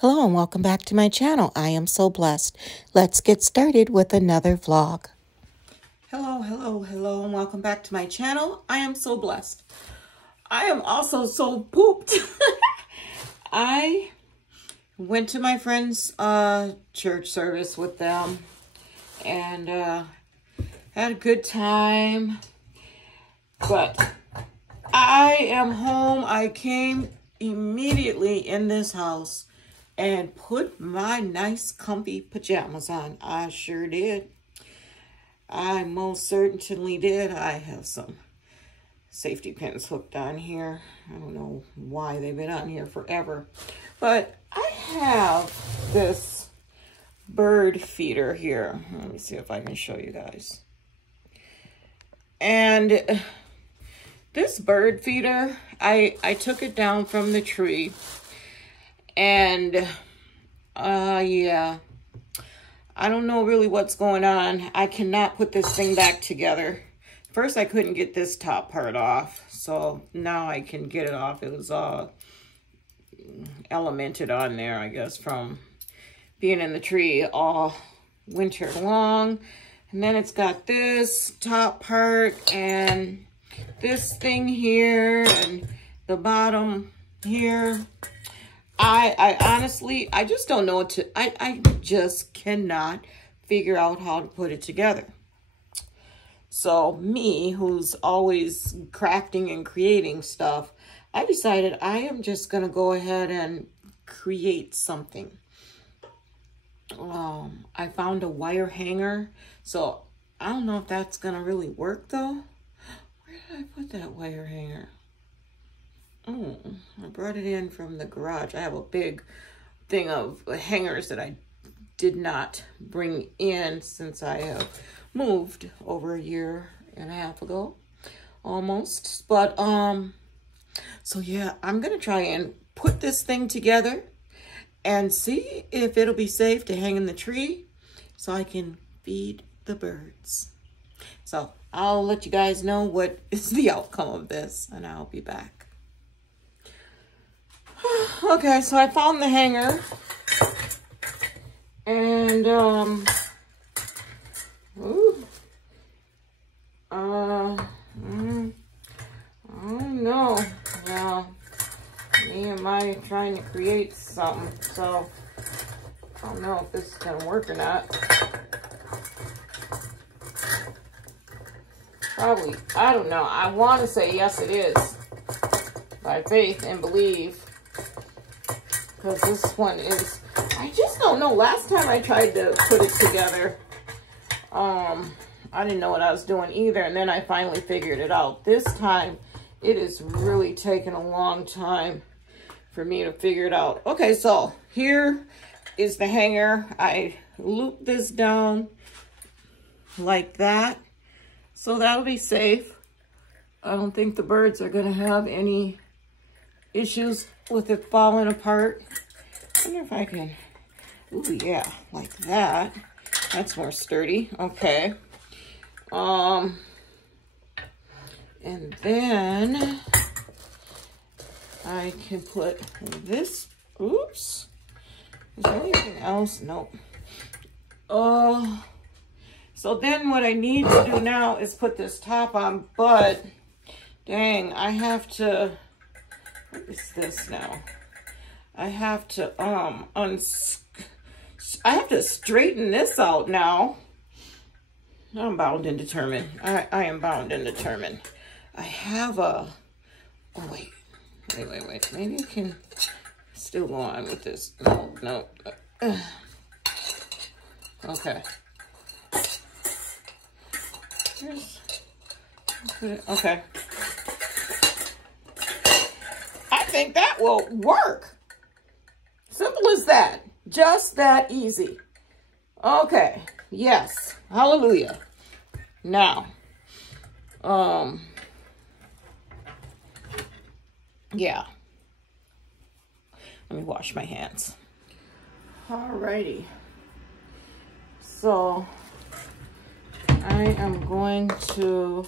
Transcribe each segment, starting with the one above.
Hello and welcome back to my channel. I am so blessed. Let's get started with another vlog. Hello, and welcome back to my channel. I am so blessed. I am also so pooped. I went to my friend's church service with them and had a good time. But I am home. I came immediately in this house and put my nice comfy pajamas on. I sure did. I most certainly did. I have some safety pins hooked on here. I don't know why they've been on here forever. But I have this bird feeder here. Let me see if I can show you guys. And this bird feeder, I took it down from the tree. And, yeah, I don't know really what's going on. I cannot put this thing back together. First, I couldn't get this top part off. So now I can get it off. It was elemented on there, I guess, from being in the tree all winter long. And then it's got this top part and this thing here and the bottom here. I honestly, I just don't know what to, I just cannot figure out how to put it together. So me, who's always crafting and creating stuff, I decided I am just going to go ahead and create something. I found a wire hanger, so I don't know if that's going to really work though. Where did I put that wire hanger? Oh, I brought it in from the garage. I have a big thing of hangers that I did not bring in since I have moved over a year and a half ago, almost. But, so yeah, I'm going to try and put this thing together and see if it'll be safe to hang in the tree so I can feed the birds. So I'll let you guys know what is the outcome of this, and I'll be back. Okay, so I found the hanger, and, I don't know. Well, me and my trying to create something, so I don't know if this is gonna work or not. Probably, I don't know. I want to say yes, it is, by faith and believe. Because this one is, I just don't know. Last time I tried to put it together, I didn't know what I was doing either. And then I finally figured it out. This time, it is really taking a long time for me to figure it out. Okay, so here is the hanger. I looped this down like that. So that'll be safe. I don't think the birds are going to have any issues with it falling apart. I wonder if I can, ooh, yeah, like that. That's more sturdy. Okay. And then I can put this, oops. Is there anything else? Nope. So then what I need to do now is put this top on, but dang, I have to, what is this now? I have to I have to straighten this out now. I'm bound and determined. I am bound and determined. I have a, oh wait. Maybe I can still go on with this. No. Okay. Okay. I think that will work. Simple as that. Just that easy. Okay. Yes. Hallelujah. Now, yeah. Let me wash my hands. Alrighty. So, I am going to,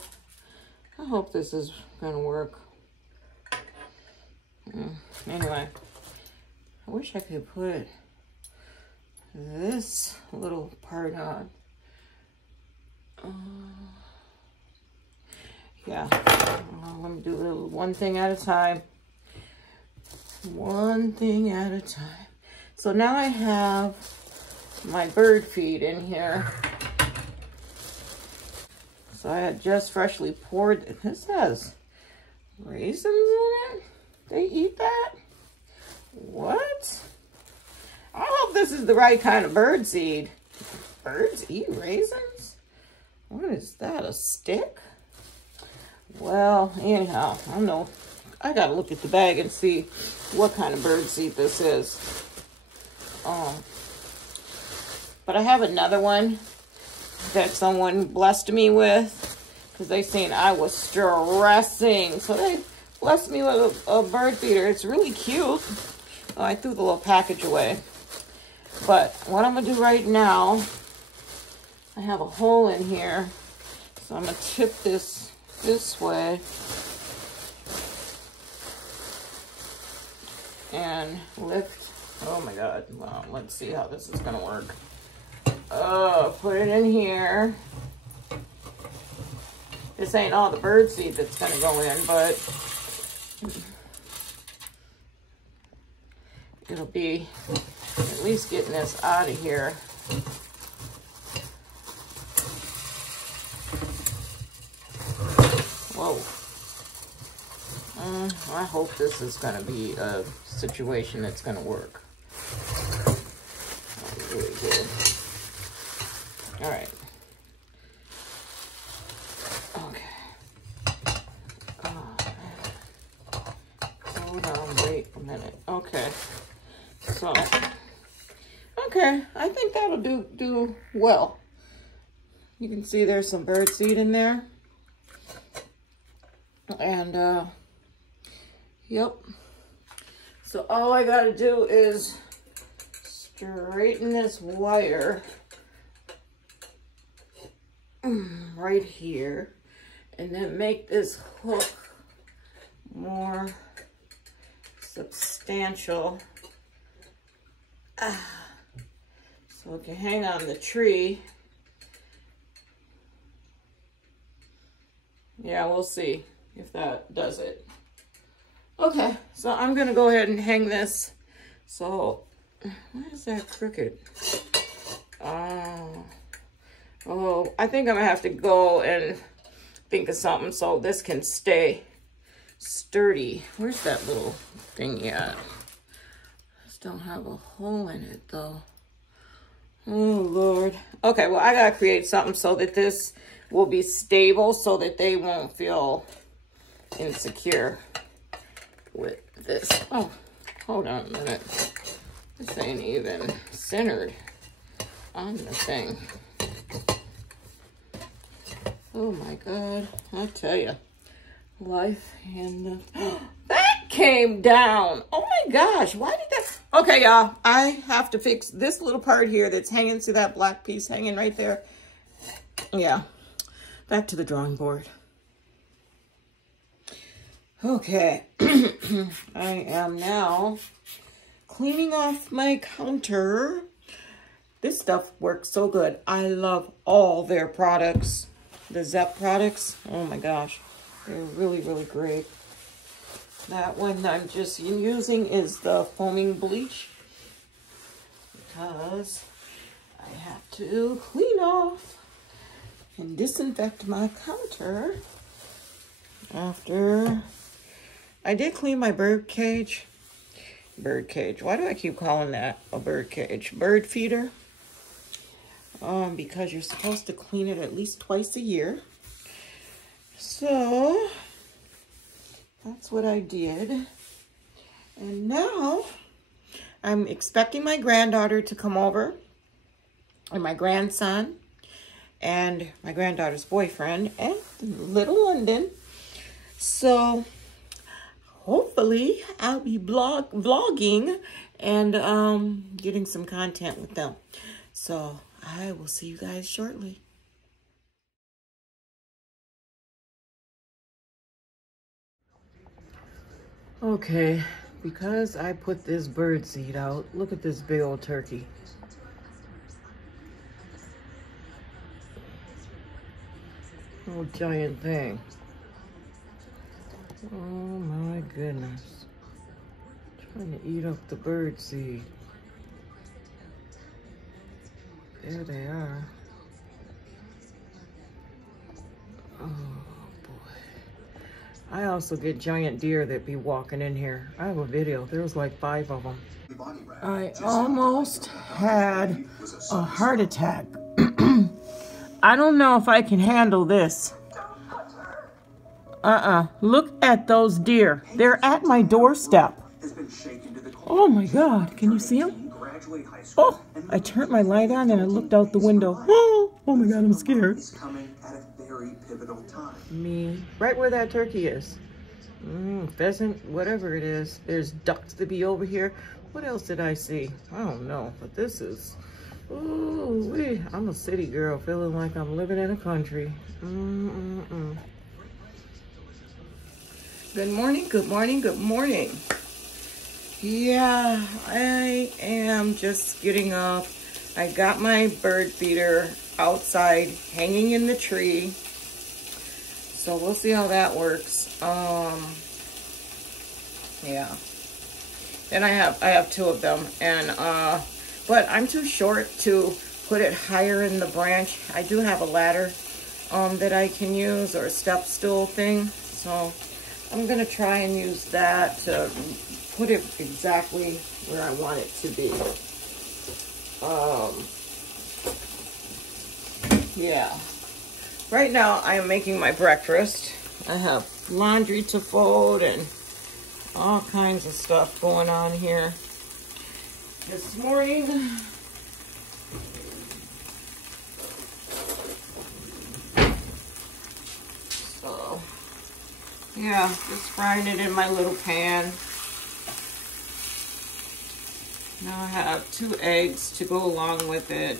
I hope this is going to work. Anyway, wish I could put this little part on. Yeah, let me do one thing at a time. One thing at a time. So now I have my bird feed in here. So I had just freshly poured. This has raisins in it? They eat that? What? I hope this is the right kind of bird seed. Birds eat raisins? What is that, a stick? Well, anyhow, I don't know. I gotta look at the bag and see what kind of bird seed this is. But I have another one that someone blessed me with because they seen I was stressing. So they blessed me with a bird feeder. It's really cute. Oh, I threw the little package away. But what I'm gonna do right now, I have a hole in here. So I'm gonna tip this way. And lift. Oh my God. Well, let's see how this is gonna work. Put it in here. This ain't all the bird seed that's gonna go in, but it'll be at least getting this out of here. Whoa. I hope this is gonna be a situation that's gonna work. Really good. All right. Okay. Hold on, wait a minute. Okay. So, okay, I think that'll do well. You can see there's some bird seed in there. And, yep. So all I gotta do is straighten this wire right here, and then make this hook more substantial so it can hang on the tree. Yeah, we'll see if that does it. Okay, so I'm gonna go ahead and hang this. So why is that crooked? Oh, I think I'm gonna have to go and think of something so this can stay sturdy. Where's that little thing at? Just don't have a hole in it though. Oh Lord. Okay, well I gotta create something so that this will be stable so that they won't feel insecure with this. Oh, hold on a minute. This ain't even centered on the thing. Oh my God, I tell you, life in the... That came down. Oh my gosh, why did that... Okay, y'all, I have to fix this little part here that's hanging to that black piece hanging right there. Yeah, back to the drawing board. Okay, I am now cleaning off my counter. This stuff works so good. I love all their products. The Zep products, oh my gosh, they're really, really great. That one I'm just using is the foaming bleach because I have to clean off and disinfect my counter after I did clean my bird cage. Bird cage, why do I keep calling that a bird cage? Bird feeder. Because you're supposed to clean it at least twice a year. So that's what I did. And now I'm expecting my granddaughter to come over, and my grandson, and my granddaughter's boyfriend, and little London. So hopefully I'll be vlogging and getting some content with them. So I will see you guys shortly. Okay, because I put this bird seed out, look at this big old turkey. Oh, giant thing. Oh my goodness. Trying to eat up the bird seed. There they are. Oh boy. I also get giant deer that be walking in here. I have a video. There was like 5 of them. I almost had a heart attack. I don't know if I can handle this. Look at those deer. They're at my doorstep. Oh my God, can you see them? Oh, I turned my light on and I looked out the window. Oh my God, I'm scared. Me, right where that turkey is. Pheasant, whatever it is. There's ducks to be over here. What else did I see? I don't know, but this is, ooh, I'm a city girl feeling like I'm living in a country. Good morning, good morning, good morning. Yeah, I am just getting up. I got my bird feeder outside, hanging in the tree. So we'll see how that works. Yeah. And I have 2 of them, and but I'm too short to put it higher in the branch. I do have a ladder that I can use, or a step stool thing. So I'm gonna try and use that to put it exactly where I want it to be. Yeah. Right now I am making my breakfast. I have laundry to fold and all kinds of stuff going on here. This morning, so yeah, just frying it in my little pan. Now I have 2 eggs to go along with it,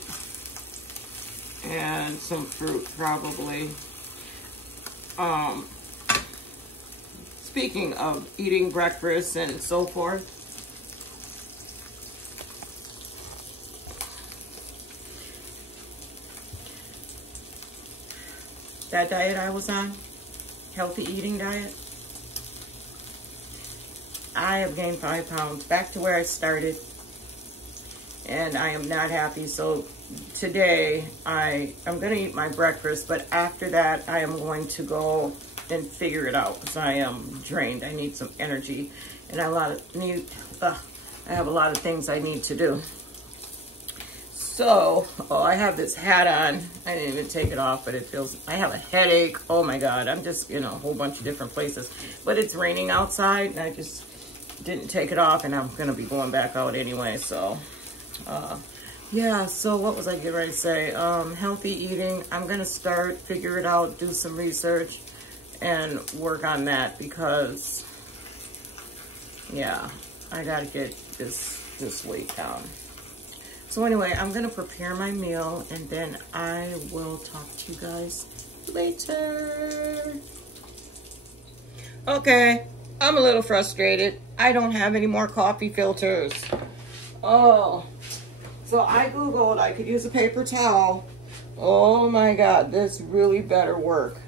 and some fruit probably. Speaking of eating breakfast and so forth, that diet I was on, healthy eating diet, I have gained 5 pounds, back to where I started, and I am not happy. So today I'm going to eat my breakfast, but after that I am going to go and figure it out because I am drained. I need some energy, and I have a lot of things I need to do. So, I have this hat on. I didn't even take it off, but I have a headache. Oh my God, I'm just in a whole bunch of different places. But it's raining outside, and I just didn't take it off, and I'm gonna be going back out anyway, so. Yeah, so what was I getting ready to say? Healthy eating. I'm gonna figure it out, do some research, and work on that because, yeah, I gotta get this weight down. So anyway, I'm gonna prepare my meal and then I will talk to you guys later. Okay, I'm a little frustrated. I don't have any more coffee filters. Oh, so I Googled I could use a paper towel. Oh my God, this really better work.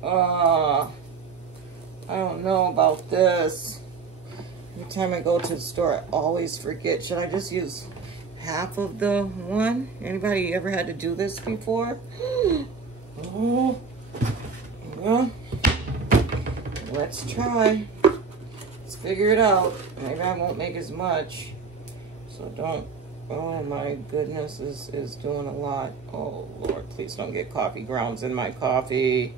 I don't know about this. Every time I go to the store, I always forget. Should I just use half of the one? Anybody ever had to do this before? Oh, well, let's try. Let's figure it out. Maybe I won't make as much. So don't, oh my goodness, this is doing a lot. Oh Lord, please don't get coffee grounds in my coffee.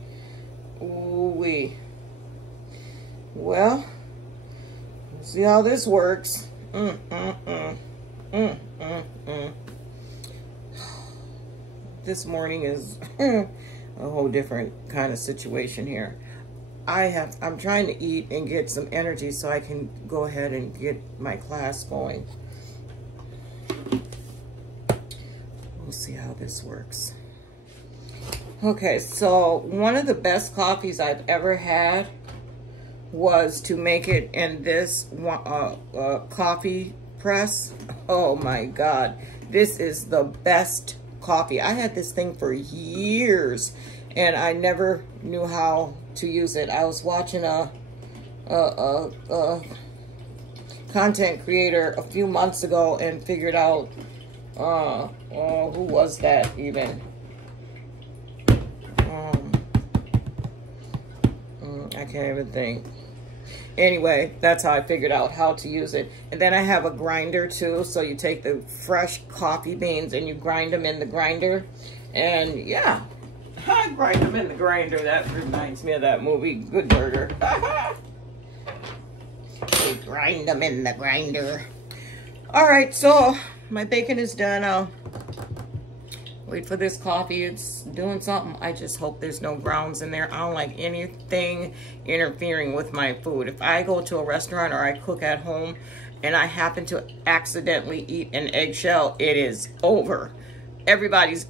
Ooh-wee. Well, let's see how this works. This morning is a whole different kind of situation here. I'm trying to eat and get some energy so I can go ahead and get my class going. We'll see how this works. Okay, so one of the best coffees I've ever had was to make it in this coffee press. Oh my God, this is the best coffee. I had this thing for years and I never knew how to use it. I was watching a content creator a few months ago and figured out, who was that even? I can't even think. Anyway, that's how I figured out how to use it. And then I have a grinder too. So you take the fresh coffee beans and you grind them in the grinder. And yeah, I grind them in the grinder. That reminds me of that movie, Good Burger. We grind them in the grinder. All right, so my bacon is done. I'll wait for this coffee. It's doing something. I just hope there's no grounds in there. I don't like anything interfering with my food. If I go to a restaurant or I cook at home and I happen to accidentally eat an eggshell, it is over. Everybody's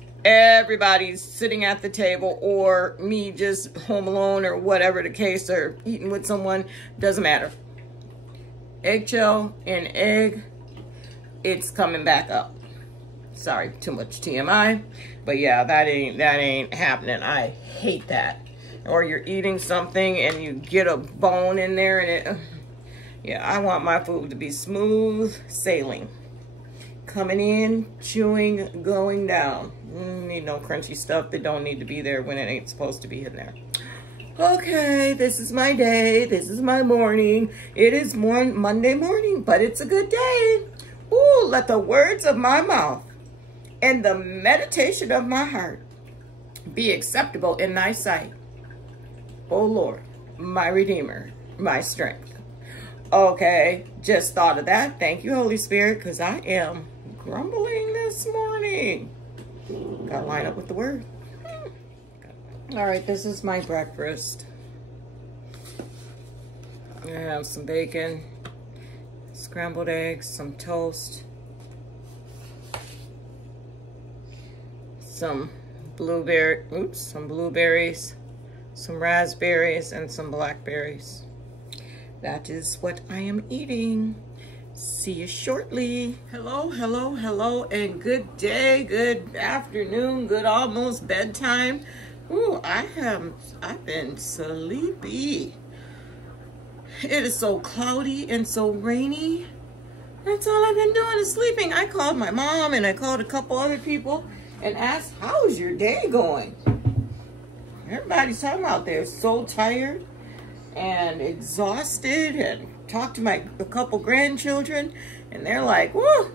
sitting at the table, or me just home alone or whatever the case, or eating with someone, doesn't matter. Eggshell and egg, it's coming back up. Sorry, too much TMI, but yeah, that ain't happening. I hate that. Or you're eating something and you get a bone in there and it, yeah, I want my food to be smooth sailing. Coming in, chewing, going down. Need no crunchy stuff that don't need to be there when it ain't supposed to be in there. Okay, this is my day. This is my morning. It is Monday morning, but it's a good day. Ooh, let the words of my mouth and the meditation of my heart be acceptable in thy sight. O Lord, my Redeemer, my strength. Okay, just thought of that. Thank you, Holy Spirit, because I am grumbling this morning. Gotta line up with the word. All right, this is my breakfast. I have some bacon, scrambled eggs, some toast, some blueberries, some raspberries, and some blackberries. That is what I am eating. See you shortly. Hello, hello, hello, and good day, good afternoon, good almost bedtime. Ooh, I've been sleepy. It is so cloudy and so rainy. That's all I've been doing is sleeping. I called my mom and I called a couple other people and asked, how's your day going? Everybody's talking about they're so tired and exhausted, and talked to a couple grandchildren and they're like, whoa,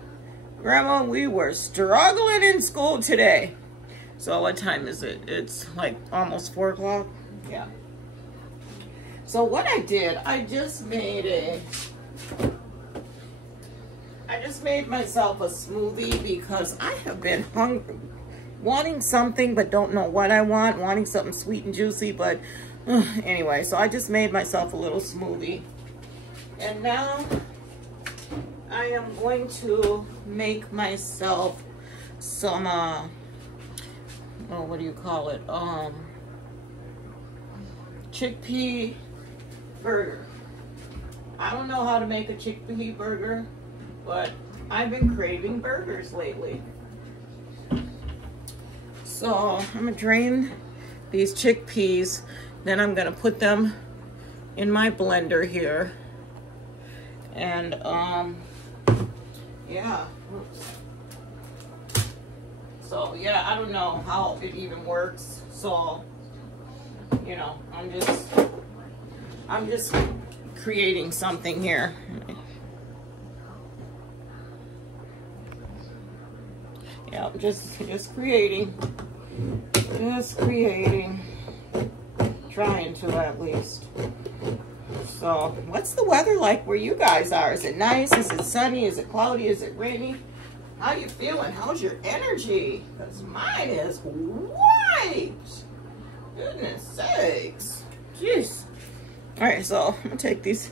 Grandma, we were struggling in school today. So what time is it? It's like almost 4 o'clock. Yeah. So what I did, I just made myself a smoothie because I have been hungry, wanting something but don't know what I want, wanting something sweet and juicy, but anyway, so I just made myself a little smoothie. And now I am going to make myself some what do you call it? Chickpea burger. I don't know how to make a chickpea burger, but I've been craving burgers lately. So I'm gonna drain these chickpeas, then I'm gonna put them in my blender here. And yeah. Oops. So yeah, I don't know how it even works. So, you know, I'm just creating something here. Yeah, just creating. Just creating. Trying to, at least. So, what's the weather like where you guys are? Is it nice? Is it sunny? Is it cloudy? Is it rainy? How you feeling? How's your energy? Because mine is white. Goodness sakes. Jeez. All right, so I'm going to take these,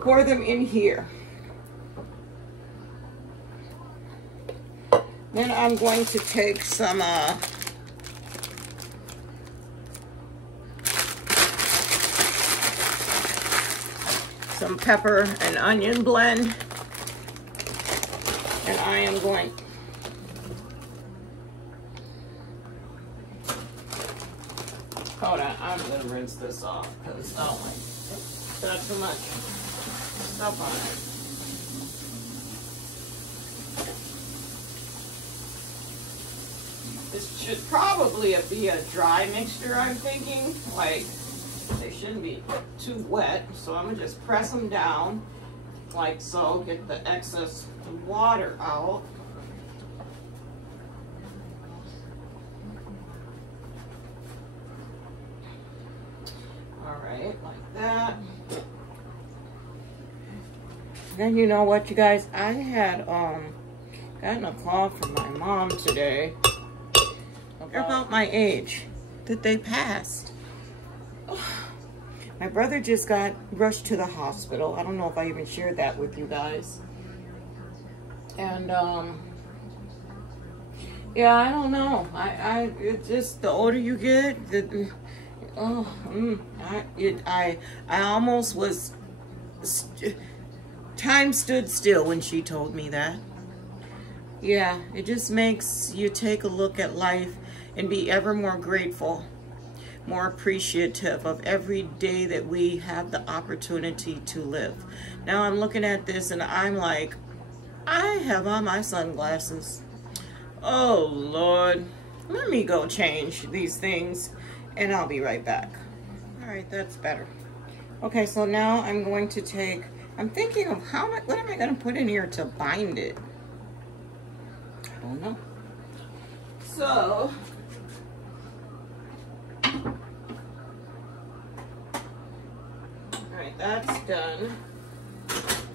pour them in here. Then I'm going to take some some pepper and onion blend. And I am going... Hold on, I'm going to rinse this off because, oh my, got too much stuff on it. This should probably be a dry mixture, I'm thinking. Like, they shouldn't be too wet. So I'm going to just press them down like so, get the excess water out. All right, like that. Then you know what, you guys? I had gotten a call from my mom today about my age, that they passed. My brother just got rushed to the hospital. I don't know if I even shared that with you guys. And yeah, I don't know. It's just the older you get, I almost was. Time stood still when she told me that. Yeah, it just makes you take a look at life and be ever more grateful, more appreciative of every day that we have the opportunity to live. Now I'm looking at this and I'm like, I have on my sunglasses. Oh Lord, let me go change these things and I'll be right back. All right, that's better. Okay, so now I'm going to take, I'm thinking of what am I going to put in here to bind it? I don't know. So, all right, that's done.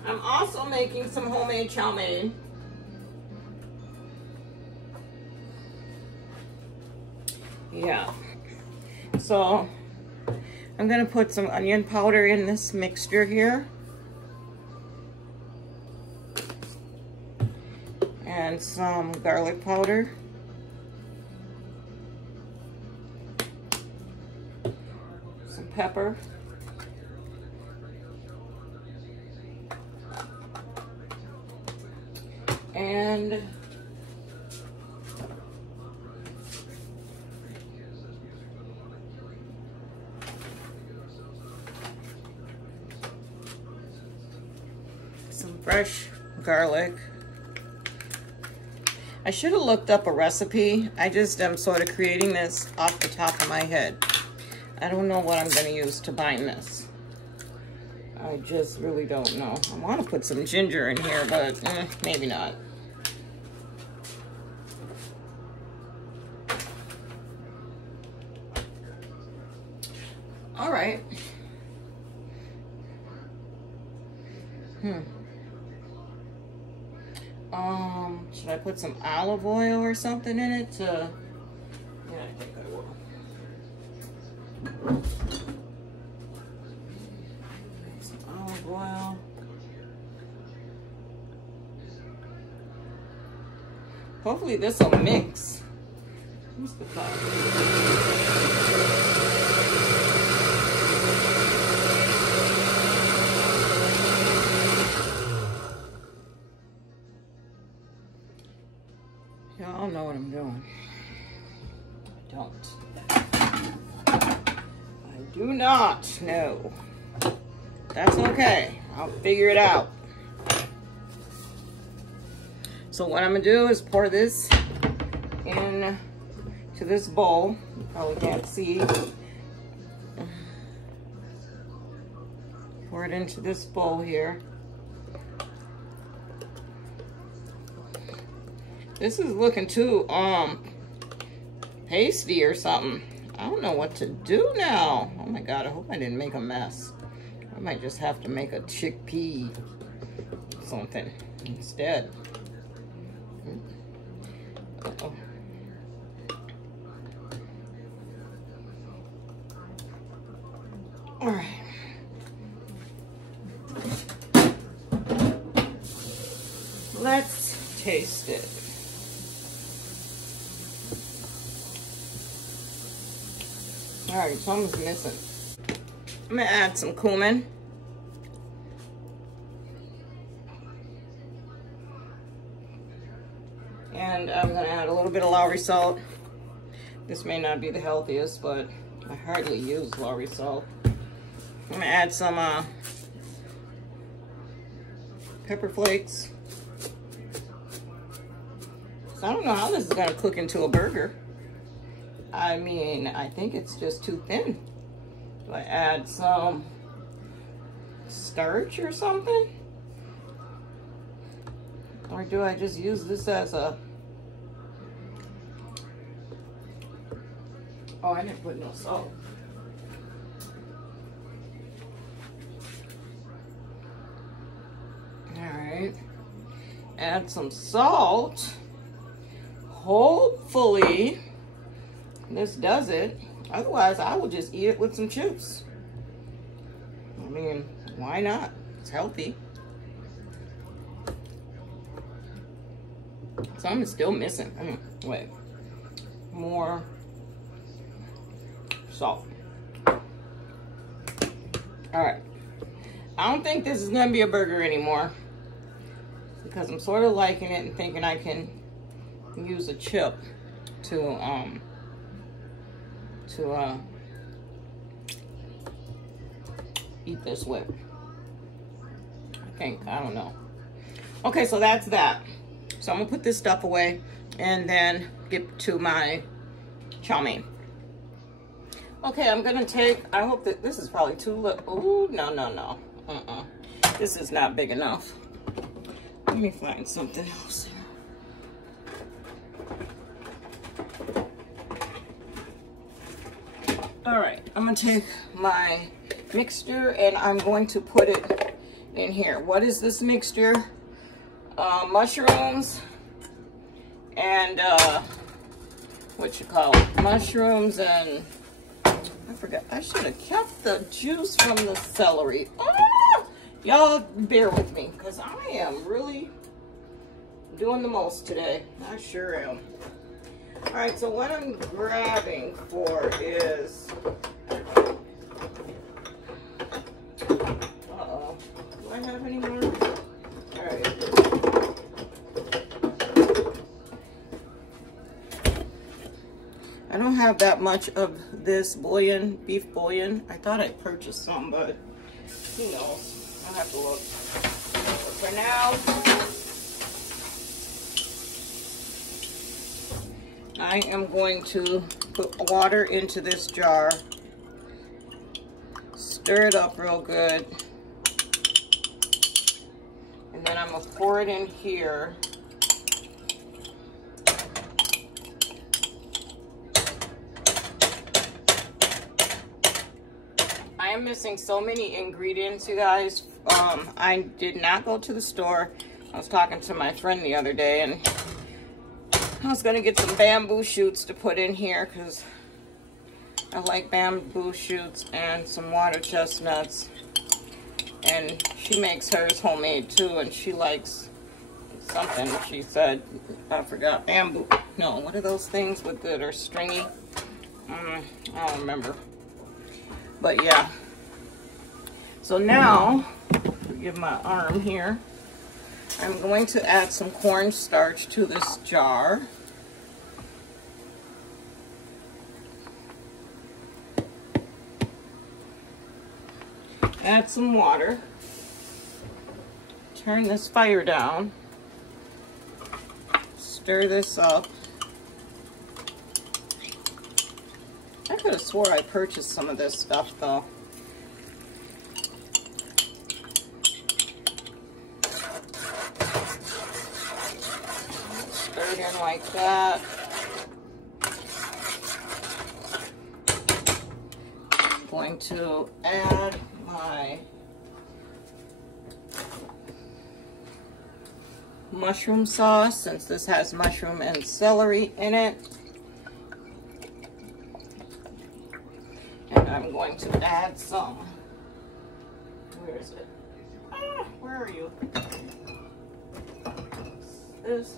I'm also making some homemade chow mein. Yeah. So, I'm going to put some onion powder in this mixture here. And some garlic powder. Some pepper. And some fresh garlic. I should have looked up a recipe. I just am sort of creating this off the top of my head. I don't know what I'm going to use to bind this. I just really don't know. I want to put some ginger in here, but maybe not. All right. Should I put some olive oil or something in it to... Yeah, I think I will. Some olive oil. Hopefully this will mix. Where's the powder? Y'all know what I'm doing. I don't. I do not know. That's okay. I'll figure it out. So what I'm gonna do is pour this in to this bowl. You probably can't see. Pour it into this bowl here. This is looking too pasty or something. I don't know what to do now. Oh my God, I hope I didn't make a mess. I might just have to make a chickpea something instead. Uh-oh. All right. Let's taste it. All right, something's missing. I'm gonna add some cumin. And I'm gonna add a little bit of Lowry salt. This may not be the healthiest, but I hardly use Lowry salt. I'm gonna add some pepper flakes. So I don't know how this is gonna cook into a burger. I mean, I think it's just too thin. Do I add some starch or something? Or do I just use this as a... Oh, I didn't put no salt. All right. Add some salt. Hopefully this does it. Otherwise, I will just eat it with some chips. I mean, why not? It's healthy. Some is still missing. Wait. More salt. All right. I don't think this is gonna be a burger anymore because I'm sort of liking it and thinking I can use a chip to eat this with. I don't know. Okay, so that's that. So I'm gonna put this stuff away and then get to my chow mein. Okay, I'm gonna take, I hope that this is probably too little. Ooh, no. This is not big enough. Let me find something else. All right, I'm gonna take my mixture and I'm going to put it in here. What is this mixture? Mushrooms and what you call it? Mushrooms and I forgot. I should have kept the juice from the celery. Ah! Y'all bear with me because I am really doing the most today. I sure am. All right, so what I'm grabbing for is, uh-oh, do I have any more? All right. I don't have that much of this bouillon, beef bouillon. I thought I purchased some, but who knows? I'll have to look. But for now, I am going to put water into this jar, stir it up real good, and then I'm gonna pour it in here. I am missing so many ingredients, you guys. I did not go to the store. I was talking to my friend the other day, and I was gonna get some bamboo shoots to put in here because I like bamboo shoots and some water chestnuts. And she makes hers homemade too, and she likes something. She said, I forgot, bamboo. No, what are those things with that are stringy? I don't remember. But yeah. So now, forgive my arm here. I'm going to add some cornstarch to this jar. Add some water. Turn this fire down. Stir this up. I could have swore I purchased some of this stuff though. Stir it in like that. I'm going to add my mushroom sauce, since this has mushroom and celery in it. And I'm going to add some, where is it? Where are you? There's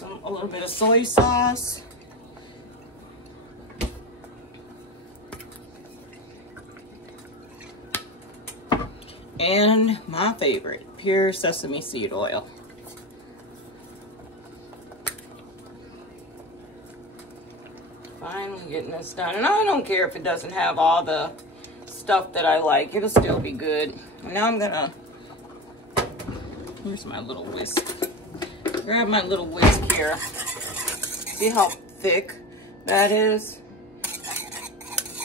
a little bit of soy sauce. And my favorite, pure sesame seed oil. Finally getting this done. And I don't care if it doesn't have all the stuff that I like. It'll still be good. And now I'm gonna, here's my little whisk. Grab my little whisk here. See how thick that is?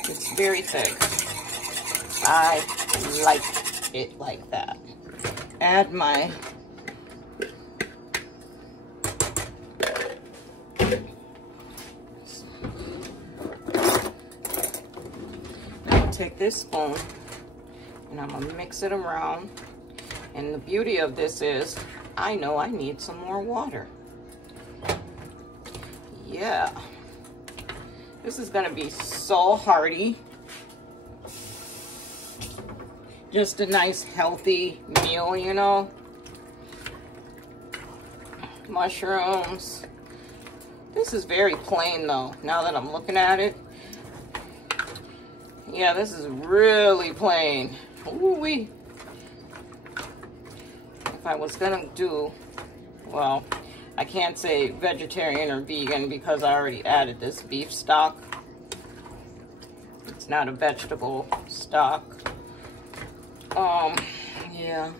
It's very thick. I like it like that. Add my take this spoon and I'm gonna mix it around. And the beauty of this is I know I need some more water. Yeah, this is gonna be so hearty. Just a nice healthy meal, you know. Mushrooms. This is very plain though, now that I'm looking at it. Yeah, this is really plain. Ooh-wee. If I was gonna do, well, I can't say vegetarian or vegan because I already added this beef stock. It's not a vegetable stock. Yeah.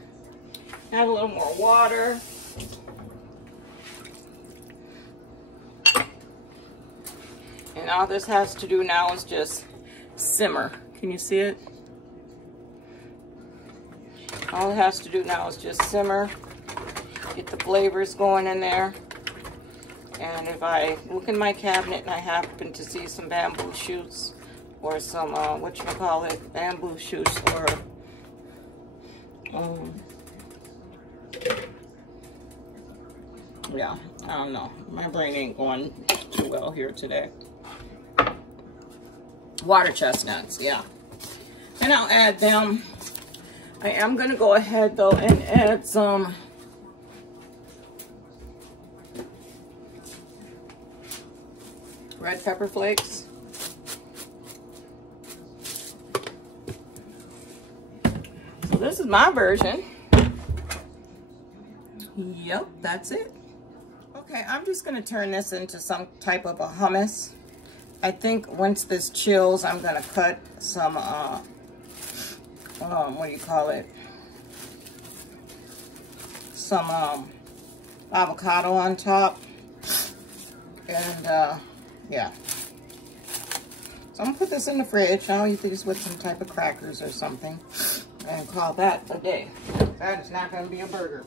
Add a little more water. And all this has to do now is just simmer. Can you see it? All it has to do now is just simmer. Get the flavors going in there. And if I look in my cabinet and I happen to see some bamboo shoots or some, whatchamacallit, bamboo shoots or, yeah, I don't know. My brain ain't going too well here today. Water chestnuts, yeah. And I'll add them. I am going to go ahead, though, and add some red pepper flakes. So this is my version. Yep, that's it. Okay, I'm just going to turn this into some type of a hummus. I think once this chills, I'm going to cut some, what do you call it? Some avocado on top. And, yeah. So I'm going to put this in the fridge. I'll eat these with some type of crackers or something. And call that a day. That is not going to be a burger.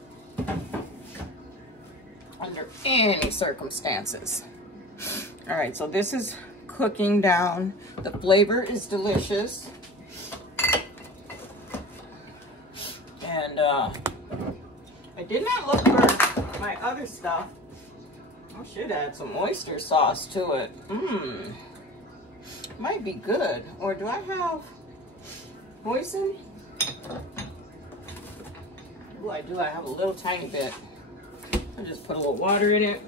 Under any circumstances. All right, so this is cooking down. The flavor is delicious. And I did not look for my other stuff. I should add some oyster sauce to it. Might be good. Or do I have hoisin? Oh, I do. I have a little tiny bit. I'll just put a little water in it.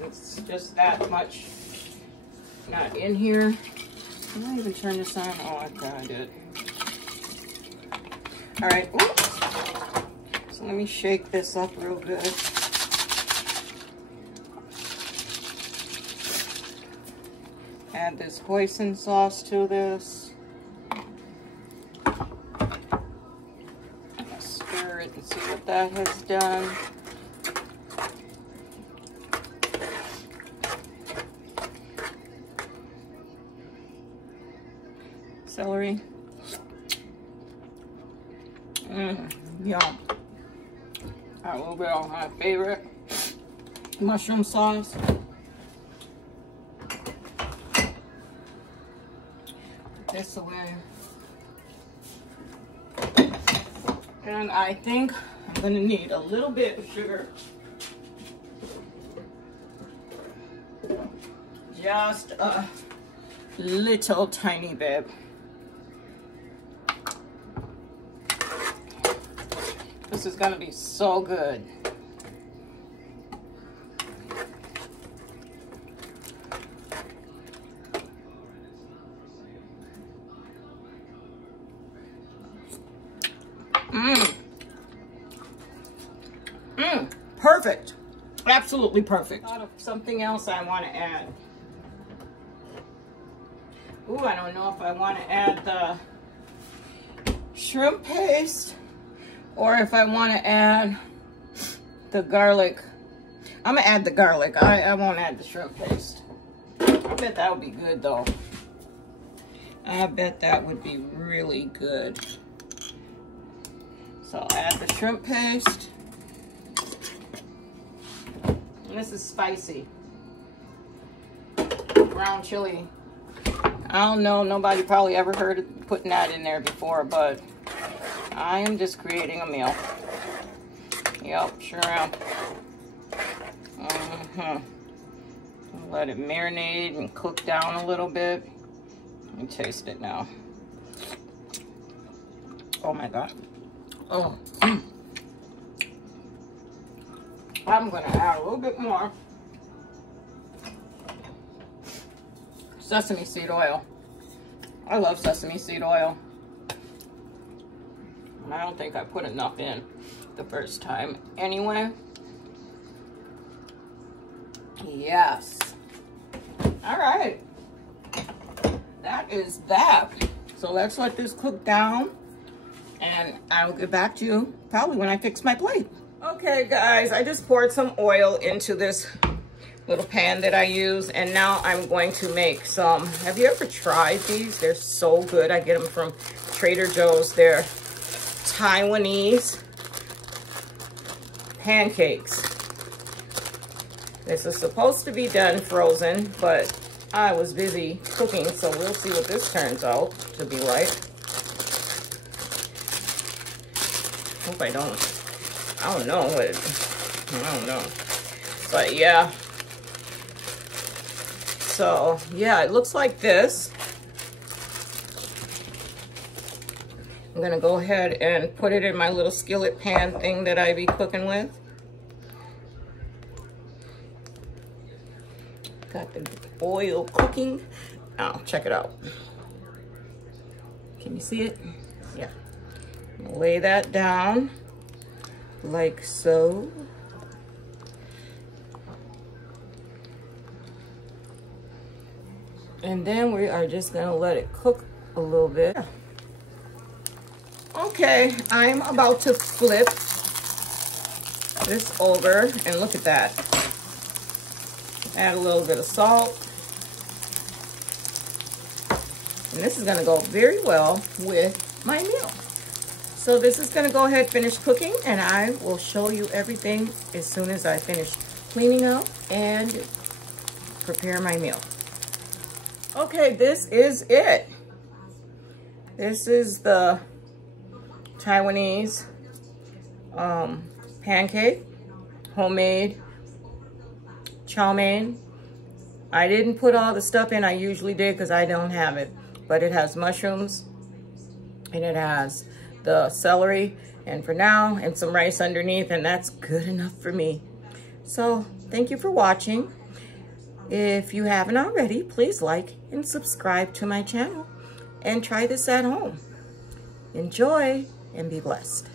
It's just that much not in here. Can I even turn this on? Oh, I thought I did. All right. Oops. So let me shake this up real good. Add this hoisin sauce to this. Stir it and see what that has done. Celery. Yum. A little bit of my favorite mushroom sauce. Put this away. And I think I'm going to need a little bit of sugar. Just a little tiny bit. This is going to be so good. Perfect. Absolutely perfect. Thought of something else I want to add. Ooh, I don't know if I want to add the shrimp paste or if I want to add the garlic. I'm gonna add the garlic. I won't add the shrimp paste. I bet that would be good though. I bet that would be really good. So I'll add the shrimp paste. And this is spicy. Brown chili. I don't know, nobody probably ever heard of putting that in there before, but I am just creating a meal. Yep, sure am. Let it marinate and cook down a little bit. Let me taste it now. Oh my God. Oh. I'm gonna add a little bit more sesame seed oil. I love sesame seed oil. And I don't think I put enough in the first time anyway. Yes. All right. That is that. So let's let this cook down and I'll get back to you probably when I fix my plate. Okay guys, I just poured some oil into this little pan that I use, and now I'm going to make some. Have you ever tried these? They're so good. I get them from Trader Joe's. They're Taiwanese pancakes. This is supposed to be done frozen, but I was busy cooking, so we'll see what this turns out to be like. Hope I don't know what, I don't know. But yeah. So yeah, it looks like this. I'm gonna go ahead and put it in my little skillet pan thing that I be cooking with. Got the oil cooking. Oh, check it out. Can you see it? Yeah. Lay that down like so. And then we are just gonna let it cook a little bit. Okay, I'm about to flip this over and look at that. Add a little bit of salt. And this is gonna go very well with my meal. So this is gonna go ahead, finish cooking, and I will show you everything as soon as I finish cleaning up and prepare my meal. Okay, this is it. This is the Taiwanese pancake, homemade chow mein. I didn't put all the stuff in I usually did because I don't have it, but it has mushrooms and it has the celery and for now and some rice underneath, and that's good enough for me. So thank you for watching. If you haven't already, please like and subscribe to my channel and try this at home. Enjoy and be blessed.